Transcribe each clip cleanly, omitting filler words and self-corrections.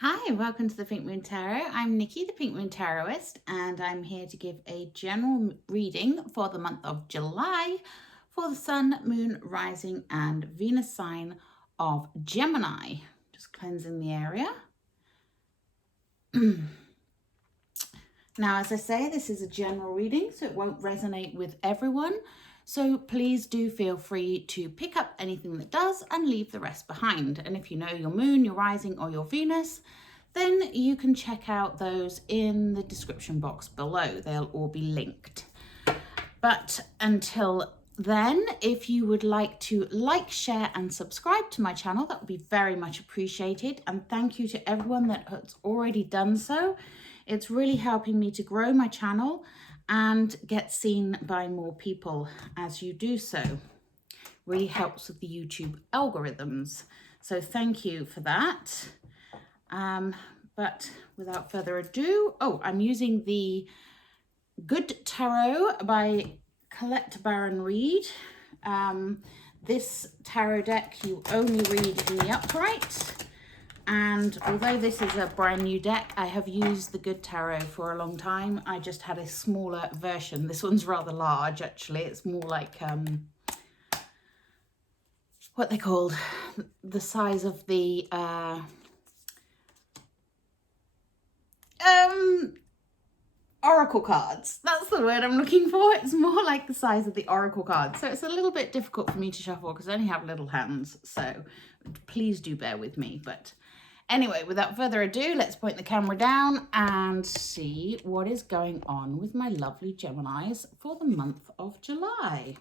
Hi, welcome to the Pink Moon Tarot. I'm Nikki, the Pink Moon Tarotist, and I'm here to give a general reading for the month of July for the Sun, Moon, Rising, and Venus sign of Gemini. Just cleansing the area. Now, as I say, this is a general reading, so it won't resonate with everyone. So please do feel free to pick up anything that does and leave the rest behind. And if you know your moon, your rising, or your Venus, then you can check out those in the description box below. They'll all be linked. But until then, if you would like to like, share, and subscribe to my channel, that would be very much appreciated. And thank you to everyone that has already done so. It's really helping me to grow my channel and get seen by more people as you do so. Really helps with the YouTube algorithms. So thank you for that. But without further ado, I'm using the Good Tarot by Colette Baron Reid. This tarot deck you only read in the upright. And although this is a brand new deck, I have used the Good Tarot for a long time. I just had a smaller version. This one's rather large, actually. It's more like what they called the size of the oracle cards. That's the word I'm looking for. It's more like the size of the oracle cards. So it's a little bit difficult for me to shuffle because I only have little hands. So please do bear with me. But anyway, without further ado, let's point the camera down and see what is going on with my lovely Geminis for the month of July.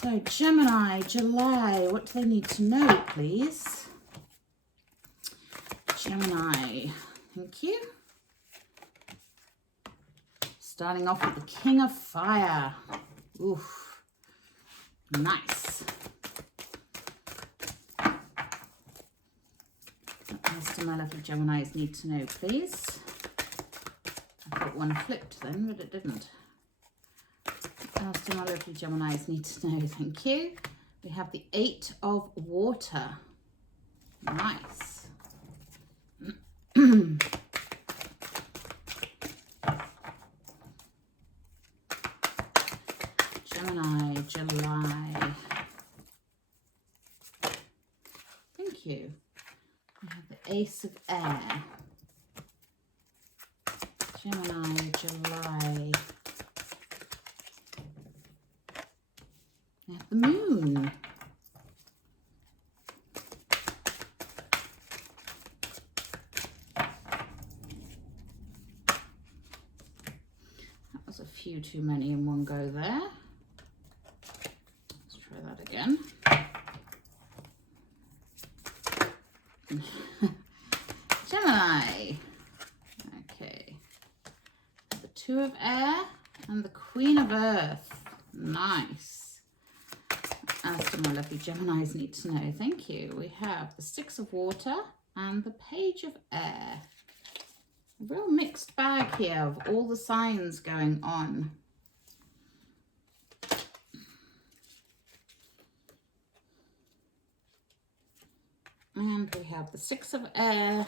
So Gemini, July, what do they need to know, please? Gemini, thank you. Starting off with the King of Fire. Oof, nice. What else do my lovely Geminis need to know, please? I thought one flipped then, but it didn't. What else do my lovely Geminis need to know? Thank you. We have the Eight of Water. Nice. Gemini, July. Thank you. We have the Ace of Air. Gemini, July. We have the Moon. That was a few too many in one go there. Let's try that again. Gemini. Okay. The Two of Air and the Queen of Earth. Nice. As do my lovely Geminis need to know. Thank you. We have the Six of Water and the Page of Air. A real mixed bag here of all the signs going on. And we have the Six of Air,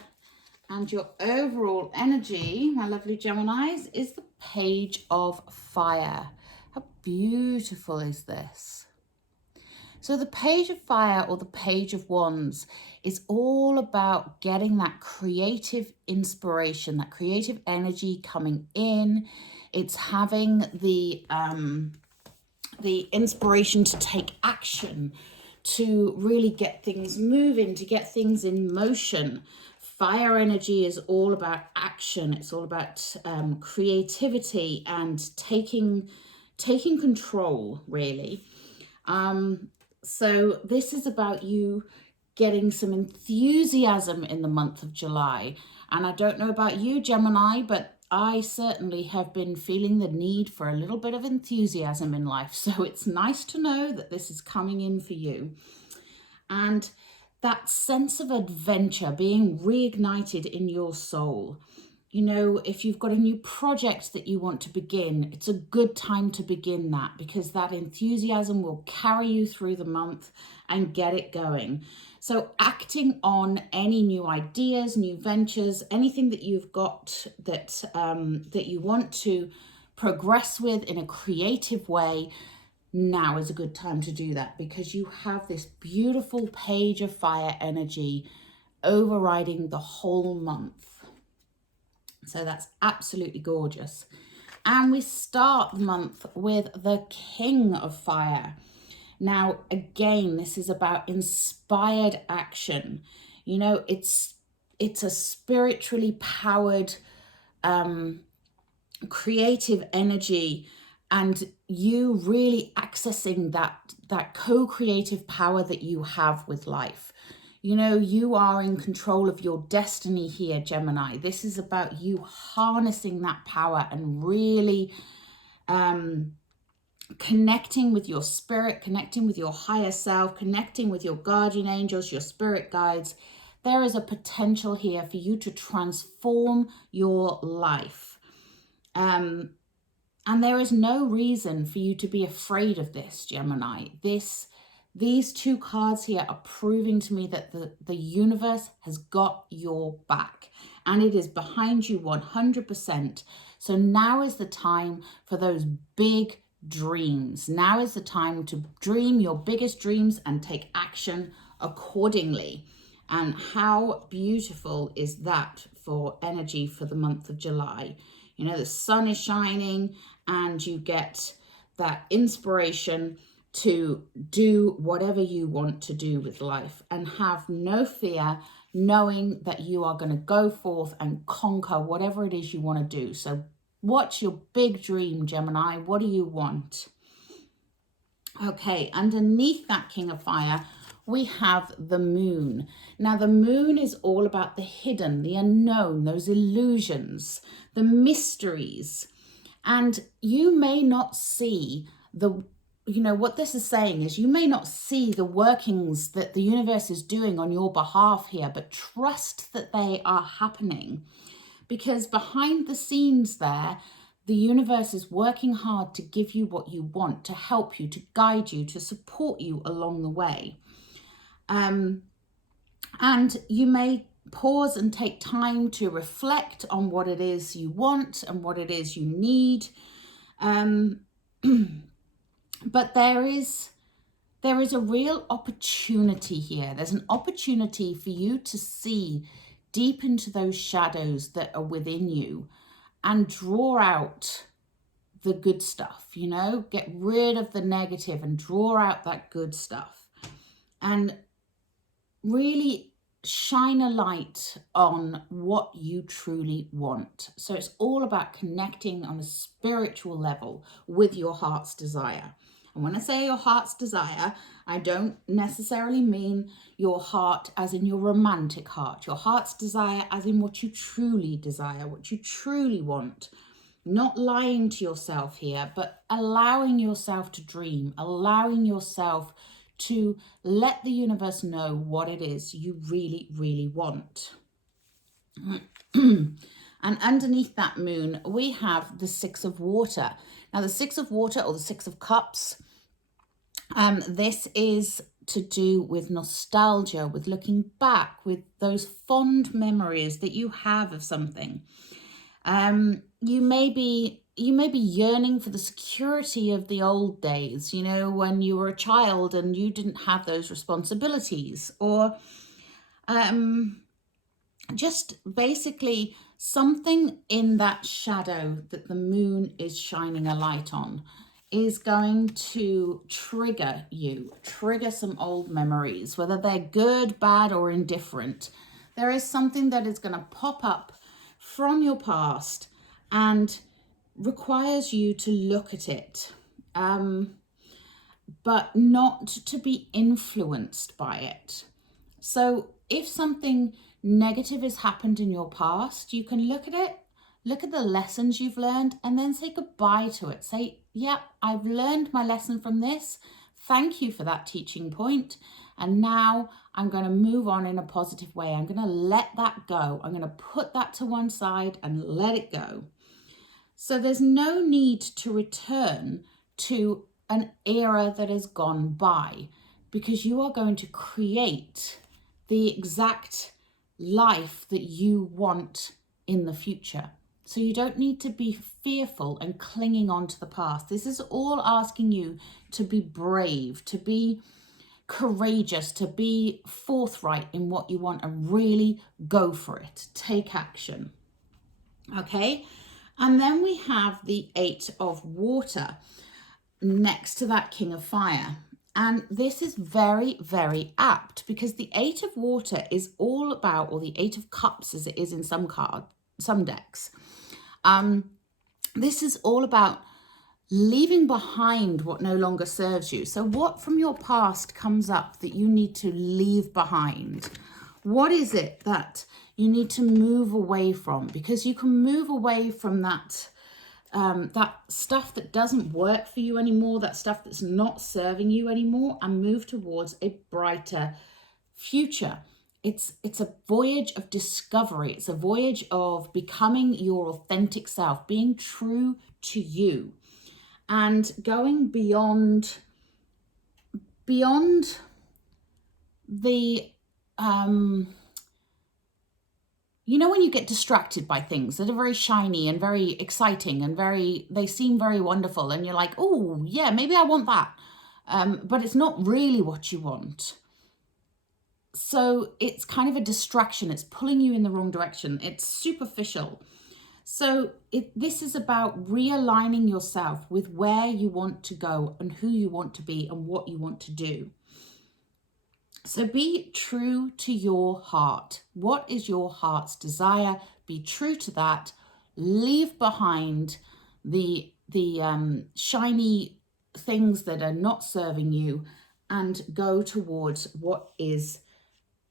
and your overall energy, my lovely Geminis, is the Page of Fire. How beautiful is this? So the Page of Fire, or the Page of Wands, is all about getting that creative inspiration, that creative energy coming in. It's having the inspiration to take action, to really get things moving, to get things in motion. Fire energy is all about action. It's all about creativity and taking control, really. So this is about you getting some enthusiasm in the month of July. And I don't know about you, Gemini, but I certainly have been feeling the need for a little bit of enthusiasm in life. So it's nice to know that this is coming in for you. And that sense of adventure being reignited in your soul. You know, if you've got a new project that you want to begin, it's a good time to begin that, because that enthusiasm will carry you through the month and get it going. So acting on any new ideas, new ventures, anything that you've got that that you want to progress with in a creative way, now is a good time to do that, because you have this beautiful page of fire energy overriding the whole month. So that's absolutely gorgeous. And we start the month with the King of Fire. Now, again, this is about inspired action. You know, it's a spiritually powered, creative energy, and you really accessing that co-creative power that you have with life. You know, you are in control of your destiny here, Gemini. This is about you harnessing that power and really connecting with your spirit, connecting with your higher self, connecting with your guardian angels, your spirit guides. There is a potential here for you to transform your life. And there is no reason for you to be afraid of this, Gemini. These two cards here are proving to me that the universe has got your back, and it is behind you 100%. So now is the time for those big dreams. Now is the time to dream your biggest dreams and take action accordingly. And how beautiful is that for energy for the month of July? You know, the sun is shining and you get that inspiration to do whatever you want to do with life, and have no fear, knowing that you are going to go forth and conquer whatever it is you want to do. So what's your big dream, Gemini? What do you want? Okay, underneath that King of Fire, we have the moon. Now, the moon is all about the hidden, the unknown, those illusions, the mysteries. And you may not see what this is saying is you may not see the workings that the universe is doing on your behalf here, but trust that they are happening, because behind the scenes there, the universe is working hard to give you what you want, to help you, to guide you, to support you along the way. And you may pause and take time to reflect on what it is you want and what it is you need. But there is a real opportunity here. There's an opportunity for you to see deep into those shadows that are within you and draw out the good stuff, you know, get rid of the negative and draw out that good stuff, and really shine a light on what you truly want. So it's all about connecting on a spiritual level with your heart's desire. And when I say your heart's desire, I don't necessarily mean your heart as in your romantic heart. Your heart's desire as in what you truly desire, what you truly want. Not lying to yourself here, but allowing yourself to dream, allowing yourself to let the universe know what it is you really, really want. And underneath that moon, we have the Six of Water. Now, the Six of Water, or the Six of Cups, this is to do with nostalgia, with looking back, with those fond memories that you have of something. You may be yearning for the security of the old days, you know, when you were a child and you didn't have those responsibilities, or just basically something in that shadow that the moon is shining a light on is going to trigger some old memories, whether they're good, bad, or indifferent. There is something that is going to pop up from your past and requires you to look at it, but not to be influenced by it. So if something negative has happened in your past, you can look at it, look at the lessons you've learned, and then say goodbye to it. Say, yeah, I've learned my lesson from this. Thank you for that teaching point. And now I'm going to move on in a positive way. I'm going to let that go. I'm going to put that to one side and let it go. So there's no need to return to an era that has gone by, because you are going to create the exact life that you want in the future. So you don't need to be fearful and clinging on to the past. This is all asking you to be brave, to be courageous, to be forthright in what you want and really go for it. Take action. Okay. And then we have the 8 of Water next to that King of Fire. And this is very, very apt, because the 8 of Water is all about, or the 8 of Cups as it is in some decks. This is all about leaving behind what no longer serves you. So what from your past comes up that you need to leave behind? What is it that you need to move away from? Because you can move away from that stuff that doesn't work for you anymore, that stuff that's not serving you anymore, and move towards a brighter future. It's a voyage of discovery. It's a voyage of becoming your authentic self, being true to you, and going beyond the you know, when you get distracted by things that are very shiny and very exciting and they seem very wonderful, and you're like, oh yeah, maybe I want that, but it's not really what you want. So it's kind of a distraction. It's pulling you in the wrong direction. It's superficial. So this is about realigning yourself with where you want to go and who you want to be and what you want to do. So be true to your heart. What is your heart's desire? Be true to that. Leave behind the shiny things that are not serving you, and go towards what is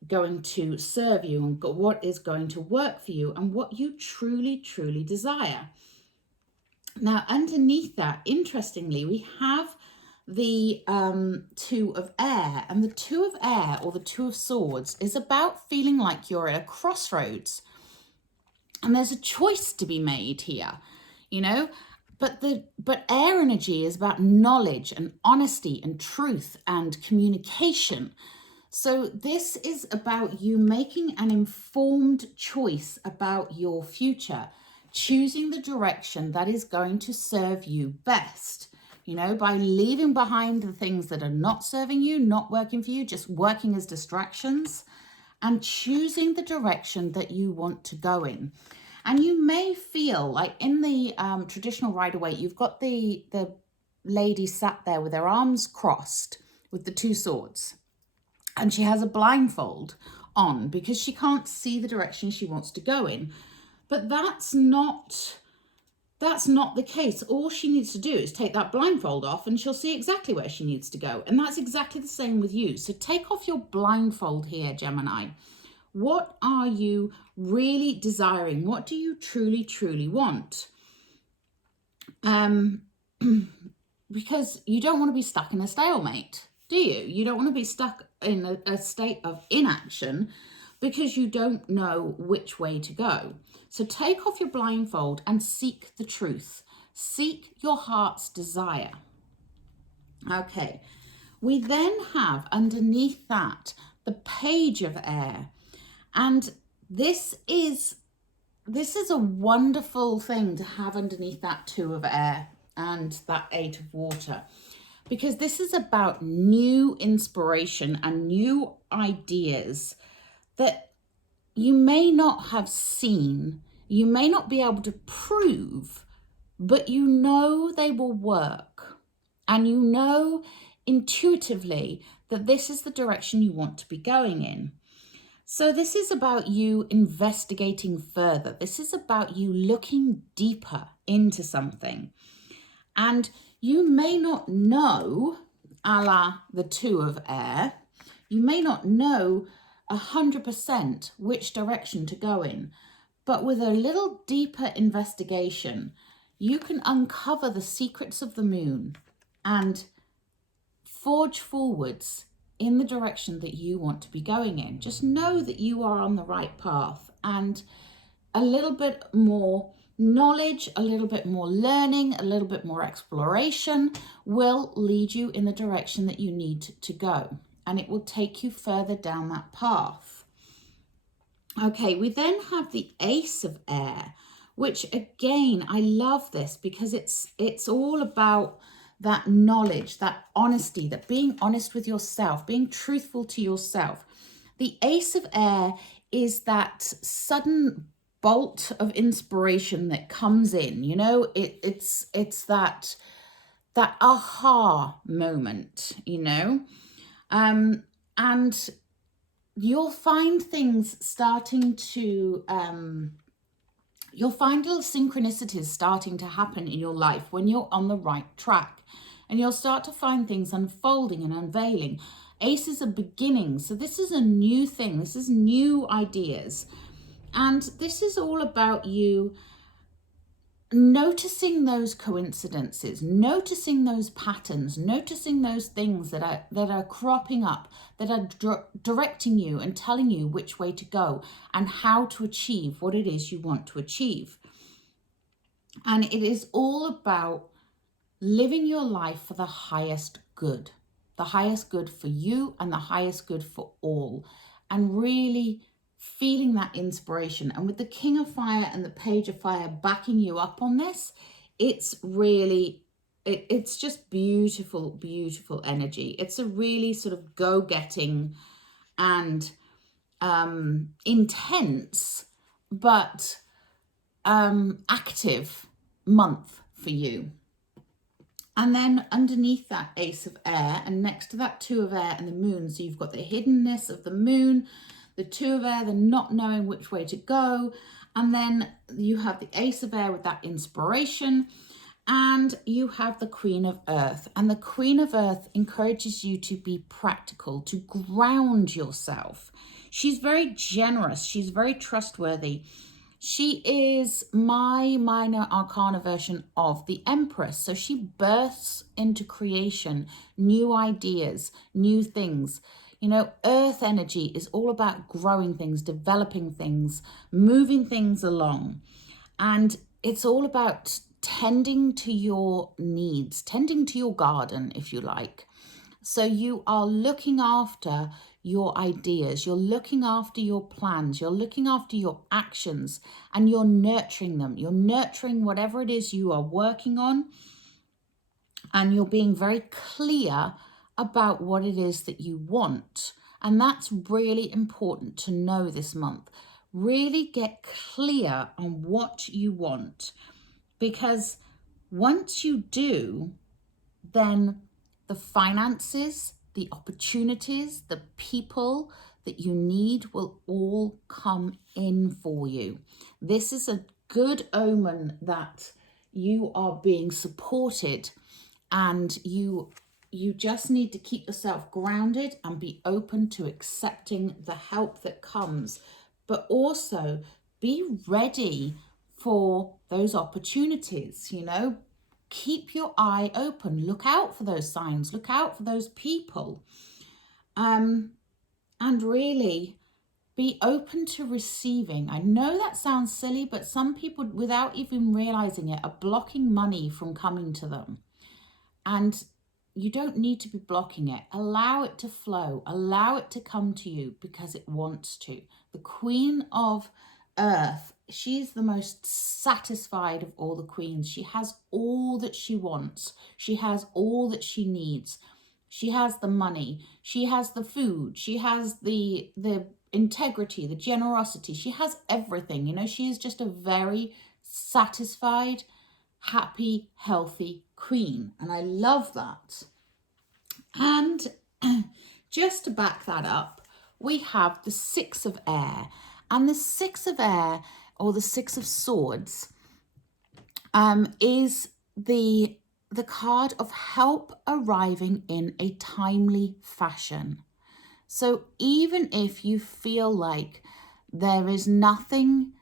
going to serve you and what is going to work for you and what you truly, truly desire. Now, underneath that, interestingly, we have the 2 of Air, and the 2 of Air, or the 2 of Swords, is about feeling like you're at a crossroads and there's a choice to be made here, you know, but air energy is about knowledge and honesty and truth and communication. So this is about you making an informed choice about your future, choosing the direction that is going to serve you best. You know, by leaving behind the things that are not serving you, not working for you, just working as distractions, and choosing the direction that you want to go in. And you may feel like in the traditional Rider-Waite, you've got the lady sat there with her arms crossed with the 2 swords. And she has a blindfold on because she can't see the direction she wants to go in. But that's not the case. All she needs to do is take that blindfold off and she'll see exactly where she needs to go. And that's exactly the same with you. So take off your blindfold here, Gemini. What are you really desiring? What do you truly, truly want? Because you don't want to be stuck in a stalemate, do you? You don't want to be stuck in a state of inaction because you don't know which way to go. So take off your blindfold and seek the truth. Seek your heart's desire. Okay, we then have underneath that the Page of Air. And this is a wonderful thing to have underneath that 2 of Air and that 8 of Water, because this is about new inspiration and new ideas that you may not have seen, you may not be able to prove, but you know they will work. And you know intuitively that this is the direction you want to be going in. So this is about you investigating further. This is about you looking deeper into something. And you may not know, a la the 2 of Air, you may not know 100% which direction to go in. But with a little deeper investigation, you can uncover the secrets of the moon and forge forwards in the direction that you want to be going in. Just know that you are on the right path, and a little bit more knowledge, a little bit more learning, a little bit more exploration will lead you in the direction that you need to go, and it will take you further down that path. Okay, we then have the Ace of Air, which again, I love this because it's all about that knowledge, that honesty, that being honest with yourself, being truthful to yourself. The Ace of Air is that sudden bolt of inspiration that comes in, you know, it's that aha moment, you know, and you'll find things starting to, you'll find little synchronicities starting to happen in your life when you're on the right track, and you'll start to find things unfolding and unveiling. Aces are beginnings, so this is a new thing, this is new ideas, and this is all about you noticing those coincidences, noticing those patterns, noticing those things that are cropping up, that are directing you and telling you which way to go and how to achieve what it is you want to achieve. And it is all about living your life for the highest good for you and the highest good for all, and really feeling that inspiration. And with the King of Fire and the Page of Fire backing you up on this, it's really, it's just beautiful, beautiful energy. It's a really sort of go-getting and intense, but active month for you. And then underneath that Ace of Air, and next to that Two of Air and the Moon, so you've got the hiddenness of the Moon, the Two of Air, the not knowing which way to go, and then you have the Ace of Air with that inspiration, and you have the Queen of Earth. And the Queen of Earth encourages you to be practical, to ground yourself. She's very generous, she's very trustworthy. She is my minor arcana version of the Empress. So she bursts into creation, new ideas, new things. You know, earth energy is all about growing things, developing things, moving things along. And it's all about tending to your needs, tending to your garden, if you like. So you are looking after your ideas, you're looking after your plans, you're looking after your actions, and you're nurturing them. You're nurturing whatever it is you are working on, and you're being very clear about what it is that you want. And that's really important to know this month. Really get clear on what you want, because once you do, then the finances, the opportunities, the people that you need will all come in for you. This is a good omen that you are being supported, and you just need to keep yourself grounded and be open to accepting the help that comes, but also be ready for those opportunities, you know. Keep your eye open, look out for those signs, look out for those people, and really be open to receiving. I know that sounds silly, but some people, without even realizing it, are blocking money from coming to them. And you don't need to be blocking it. Allow it to flow, allow it to come to you because it wants to. The Queen of Earth, she's the most satisfied of all the queens. She has all that she wants. She has all that she needs. She has the money. She has the food. She has the integrity, the generosity. She has everything. You know, she is just a very satisfied, happy, healthy queen. And I love that. And just to back that up, we have the Six of Air. And the Six of Air, or the Six of Swords, is the card of help arriving in a timely fashion. So even if you feel like there is nothing,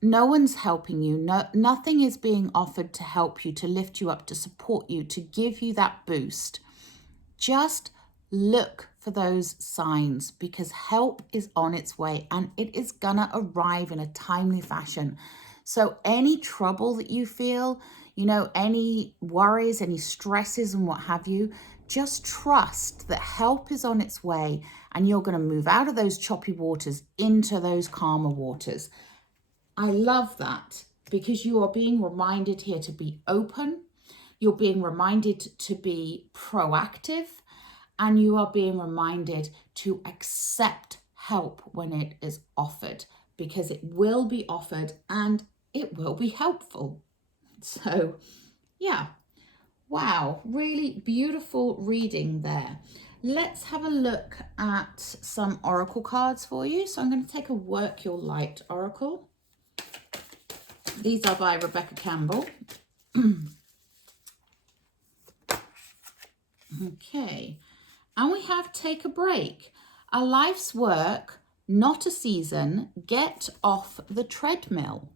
no one's helping you, nothing is being offered to help you, to lift you up, to support you, to give you that boost, just look for those signs because help is on its way and it is gonna arrive in a timely fashion. So any trouble that you feel, you know, any worries, any stresses and what have you, just trust that help is on its way and you're going to move out of those choppy waters into those calmer waters. I love that because you are being reminded here to be open. You're being reminded to be proactive and you are being reminded to accept help when it is offered because it will be offered and it will be helpful. So yeah, wow, really beautiful reading there. Let's have a look at some oracle cards for you. So I'm going to take a Work Your Light oracle. These are by Rebecca Campbell. Okay, and we have Take a Break. A life's work, not a season. Get off the treadmill.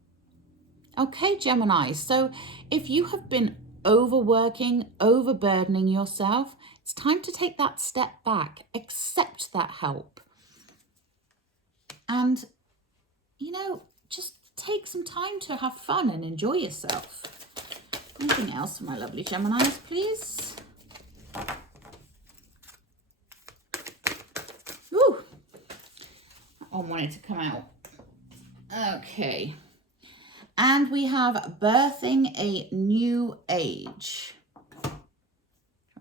Okay, Gemini, so if you have been overworking, overburdening yourself, it's time to take that step back, accept that help. And, you know, just take some time to have fun and enjoy yourself. Anything else for my lovely Geminis, please? Ooh, that one wanted to come out. Okay. And we have Birthing a New Age. Try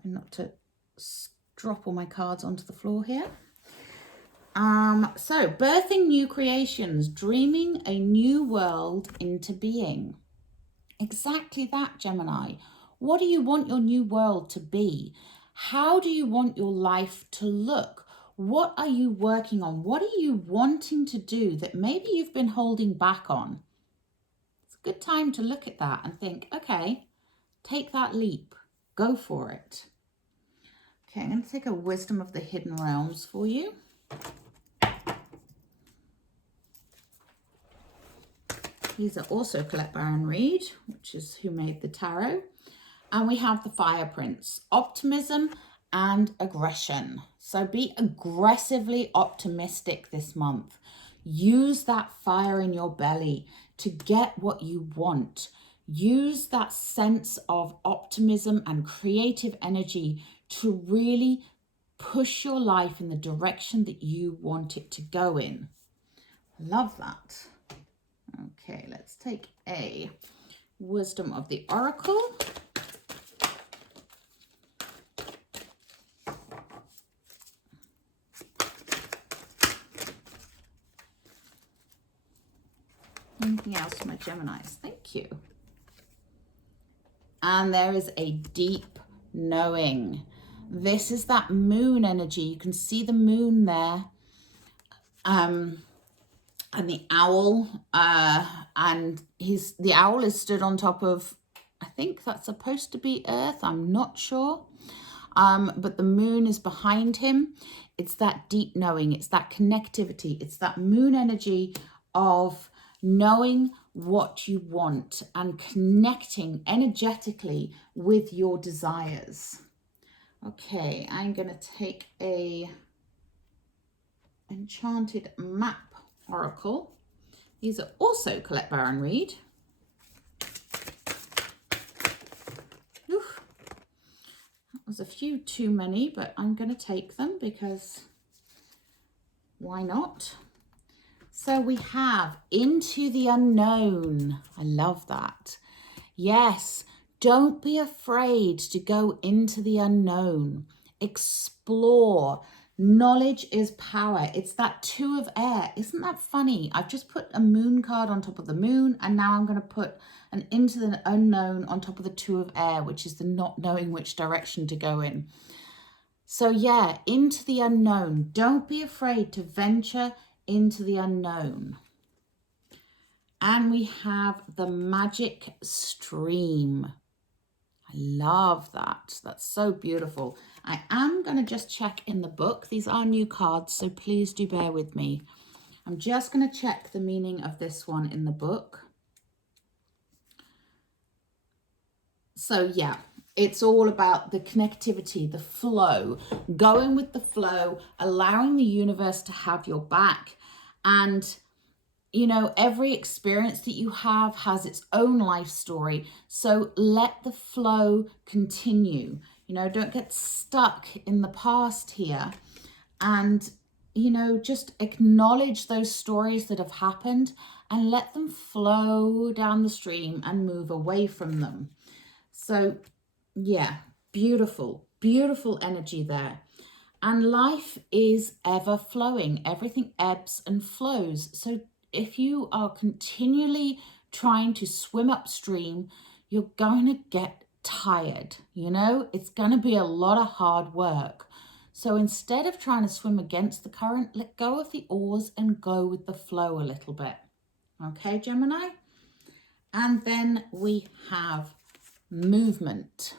not to drop all my cards onto the floor here. So birthing new creations, dreaming a new world into being. Exactly that, Gemini. What do you want your new world to be? How do you want your life to look? What are you working on? What are you wanting to do that maybe you've been holding back on? Good time to look at that and think, okay, take that leap, go for it. Okay, I'm going to take a Wisdom of the Hidden Realms for you. These are also Colette Baron Reid, which is who made the tarot. And we have the Fire Prince, optimism and aggression. So be aggressively optimistic this month. Use that fire in your belly to get what you want. Use that sense of optimism and creative energy to really push your life in the direction that you want it to go in. Love that. Okay, let's take a Wisdom of the Oracle. Anything else for my Geminis? Thank you. And there is a deep knowing. This is that moon energy. You can see the moon there. And the owl. And the owl is stood on top of, I think that's supposed to be Earth. I'm not sure. But the moon is behind him. It's that deep knowing. It's that connectivity. It's that moon energy of knowing what you want and connecting energetically with your desires. Okay, I'm going to take a Enchanted Map Oracle. These are also Colette Baron Reid. Oof. That was a few too many, but I'm going to take them because why not? So we have Into the Unknown. I love that. Yes, don't be afraid to go into the unknown. Explore. Knowledge is power. It's that Two of Air. Isn't that funny? I've just put a moon card on top of the moon, and now I'm going to put an Into the Unknown on top of the Two of Air, which is the not knowing which direction to go in. So yeah, into the unknown. Don't be afraid to venture into the unknown. And we have the Magic Stream. I love that. That's so beautiful. I am going to just check in the book. These are new cards, so please do bear with me. I'm just going to check the meaning of this one in the book. So yeah, It's all about the connectivity, the flow, going with the flow, allowing the universe to have your back. And, you know, every experience that you have has its own life story. So let the flow continue. You know, don't get stuck in the past here. And, you know, just acknowledge those stories that have happened and let them flow down the stream and move away from them. So, yeah, beautiful, beautiful energy there. And life is ever flowing. Everything ebbs and flows. So if you are continually trying to swim upstream, you're going to get tired. You know, it's going to be a lot of hard work. So instead of trying to swim against the current, let go of the oars and go with the flow a little bit. Okay, Gemini? And then we have movement.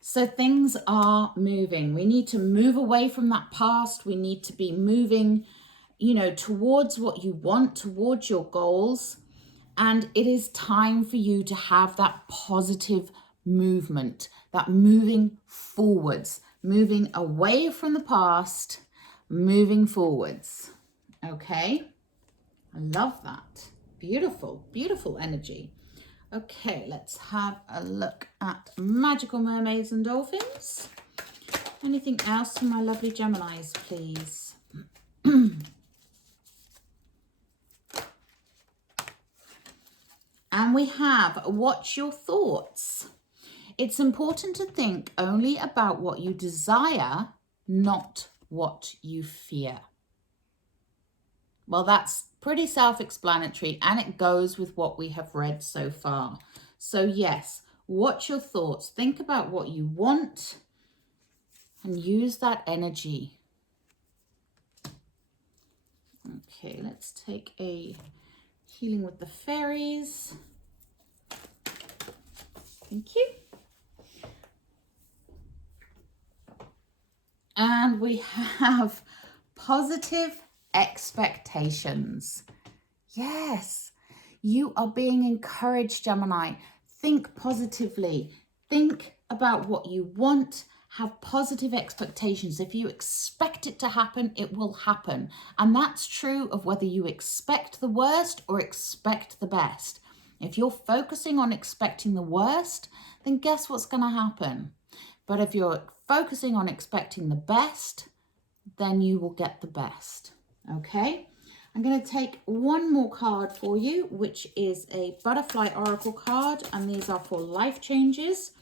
So things are moving. We need to move away from that past. We need to be moving, you know, towards what you want, towards your goals. And it is time for you to have that positive movement, that moving forwards, moving away from the past, moving forwards. Okay, I love that. Beautiful, beautiful energy. Okay, let's have a look at magical mermaids and dolphins. Anything else for my lovely Geminis, please? And we have, watch your thoughts. It's important to think only about what you desire, not what you fear. Well, that's pretty self-explanatory, and it goes with what we have read so far. So yes, watch your thoughts. Think about what you want and use that energy. Okay, let's take a healing with the fairies. Thank you. And we have positive expectations. Yes, you are being encouraged, Gemini. Think positively. Think about what you want. Have positive expectations. If you expect it to happen, it will happen. And that's true of whether you expect the worst or expect the best. If you're focusing on expecting the worst, then guess what's going to happen? But if you're focusing on expecting the best, then you will get the best. Okay, I'm going to take one more card for you, which is a butterfly oracle card, and these are for life changes,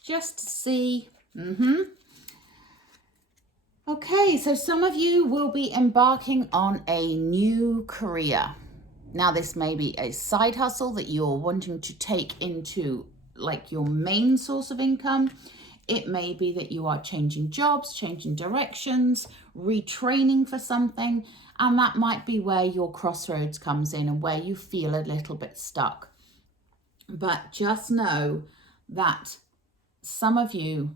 just to see. Okay, so some of you will be embarking on a new career. Now, this may be a side hustle that you're wanting to take into like your main source of income. It may be that you are changing jobs, changing directions, retraining for something, and that might be where your crossroads comes in and where you feel a little bit stuck. But just know that some of you,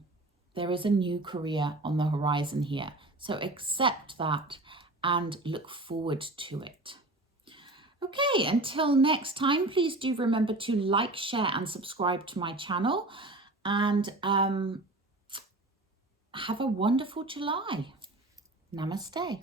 there is a new career on the horizon here. So accept that and look forward to it. Okay, until next time, please do remember to like, share, and subscribe to my channel. And have a wonderful July. Namaste.